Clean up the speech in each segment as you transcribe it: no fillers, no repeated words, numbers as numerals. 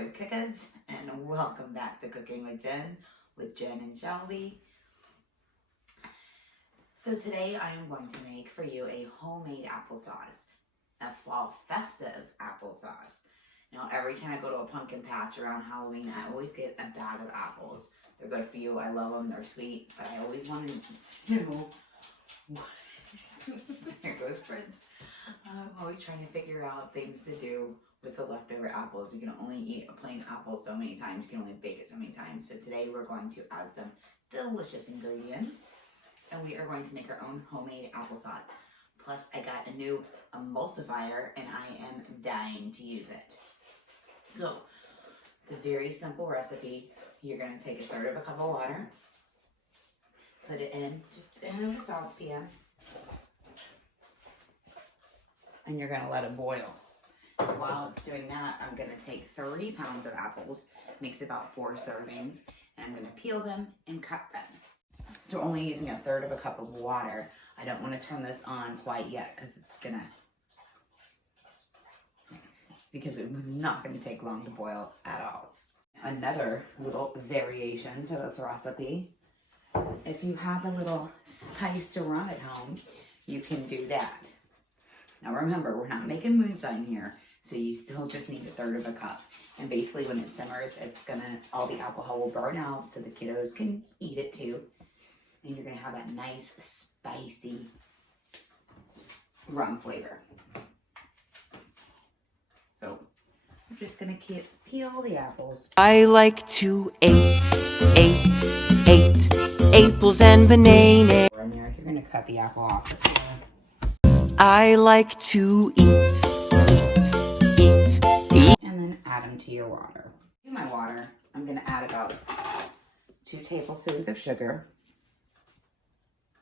Hello Kickers, and welcome back to Cooking with Jen and Shelby. So today I am going to make for you a homemade applesauce, a fall festive applesauce. Now every time I go to a pumpkin patch around Halloween, I always get a bag of apples. They're good for you, I love them, they're sweet, but I always want to know, there goes Prince. I'm always trying to figure out things to do with the leftover apples. You can only eat a plain apple so many times. You can only bake it so many times. So today we're going to add some delicious ingredients, and we are going to make our own homemade applesauce. Plus, I got a new emulsifier, and I am dying to use it. So, it's a very simple recipe. You're going to take 1/3 cup of water, put it in, just in a saucepan, and you're going to let it boil. While it's doing that, I'm going to take 3 pounds of apples, makes about 4 servings, and I'm going to peel them and cut them. So we're only using 1/3 cup of water. I don't want to turn this on quite yet because it was not going to take long to boil at all. Another little variation to this recipe, if you have a little spice to run at home, you can do that. Now remember, we're not making moonshine here, so you still just need 1/3 cup. And basically when it simmers, all the alcohol will burn out so the kiddos can eat it too. And you're gonna have that nice, spicy rum flavor. So I'm just gonna peel the apples. I like to eat apples and bananas. In there, you're gonna cut the apple off. I like to eat. And then add them to your water. To my water, I'm gonna add about 2 tablespoons of sugar.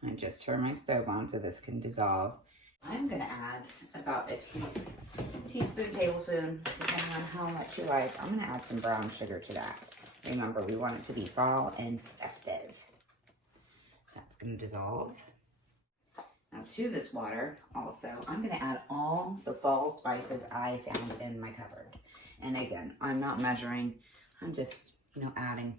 And just turn my stove on so this can dissolve. I'm gonna add about a tablespoon, depending on how much you like. I'm gonna add some brown sugar to that. Remember, we want it to be fall and festive. That's gonna dissolve. Now to this water, also, I'm gonna add all the fall spices I found in my cupboard. And again, I'm not measuring, I'm just, adding.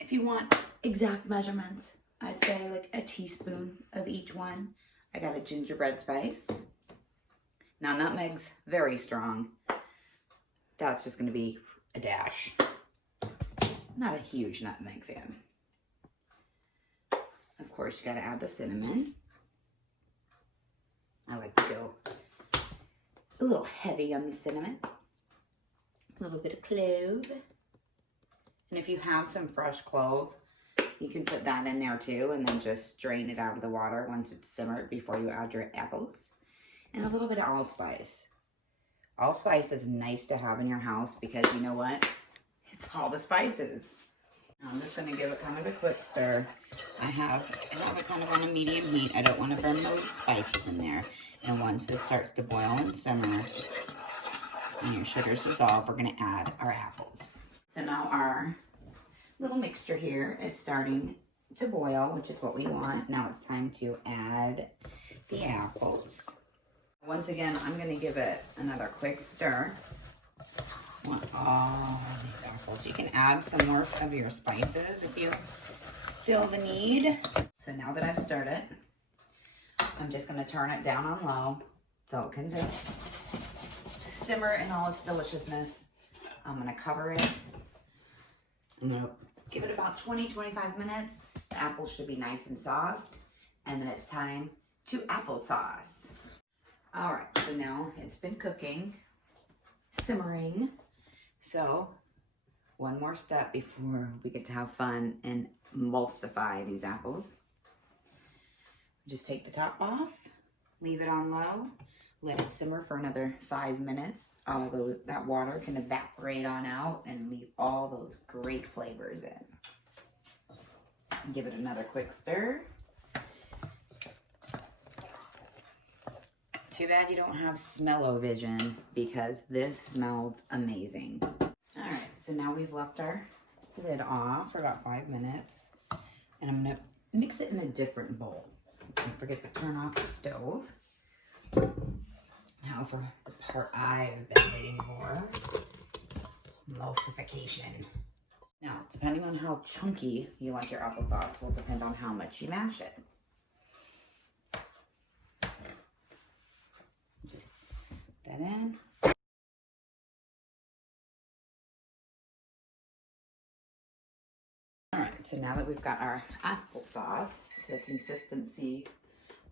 If you want exact measurements, I'd say like a teaspoon of each one. I got a gingerbread spice. Now nutmeg's very strong. That's just gonna be a dash. Not a huge nutmeg fan. Of course, you gotta add the cinnamon. I like to go a little heavy on the cinnamon. A little bit of clove. And if you have some fresh clove, you can put that in there too, and then just drain it out of the water once it's simmered before you add your apples. And a little bit of allspice. Allspice is nice to have in your house because you know what? It's all the spices. I'm just going to give it kind of a quick stir. I have it kind of on a medium heat. I don't want to burn those spices in there. And once this starts to boil and simmer, and your sugars dissolve, we're going to add our apples. So now our little mixture here is starting to boil, which is what we want. Now it's time to add the apples. Once again, I'm going to give it another quick stir. I want all the apples. You can add some more of your spices if you feel the need. So now that I've stirred it, I'm just going to turn it down on low so it can just simmer in all its deliciousness. I'm going to cover it. I'm going to give it about 20-25 minutes. The apples should be nice and soft. And then it's time to applesauce. All right, so now it's been cooking, simmering. So one more step before we get to have fun and emulsify these apples. Just take the top off, leave it on low, let it simmer for another 5 minutes. Although that water can evaporate on out and leave all those great flavors in. Give it another quick stir. Too bad you don't have smell-o-vision because this smells amazing. All right, so now we've left our lid off for about 5 minutes. And I'm gonna mix it in a different bowl. Don't forget to turn off the stove. Now for the part I've been waiting for. emulsification. Now, depending on how chunky you like your applesauce will depend on how much you mash it. Just put that in. Alright, so now that we've got our applesauce to the consistency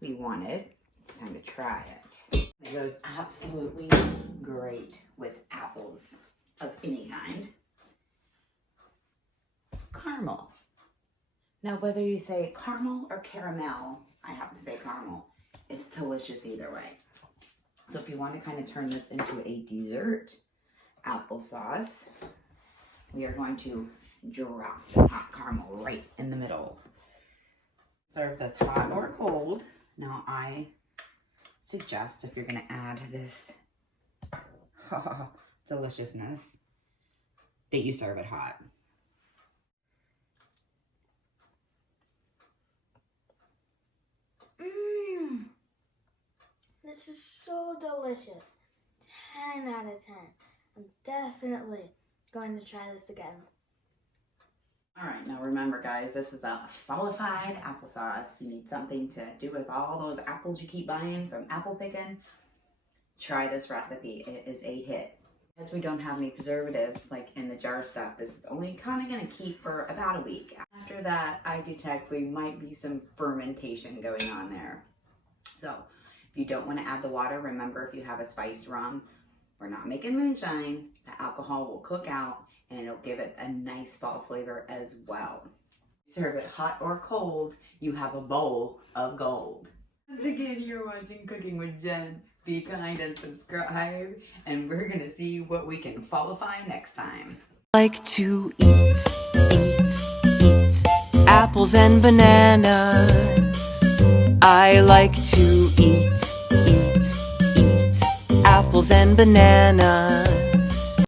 we wanted, it's time to try it. It goes absolutely great with apples of any kind. Caramel. Now, whether you say caramel or caramel, I happen to say caramel, it's delicious either way. So if you want to kind of turn this into a dessert applesauce, we are going to drop some hot caramel right in the middle. Serve this hot or cold. Now, I suggest if you're going to add this deliciousness that you serve it hot. This is so delicious. 10 out of 10. I'm definitely going to try this again. All right, now remember guys, this is a fallified applesauce. You need something to do with all those apples you keep buying from apple picking. Try this recipe, it is a hit. As we don't have any preservatives like in the jar stuff, this is only kind of gonna keep for about a week. After that, I detect there might be some fermentation going on there. So if you don't want to add the water, remember if you have a spiced rum, we're not making moonshine, the alcohol will cook out and it'll give it a nice fall flavor as well. Serve it hot or cold, you have a bowl of gold. Once again, you're watching Cooking with Jen. Be kind and subscribe, and we're gonna see what we can fallify next time. Like to eat apples and bananas. I like to eat apples and bananas.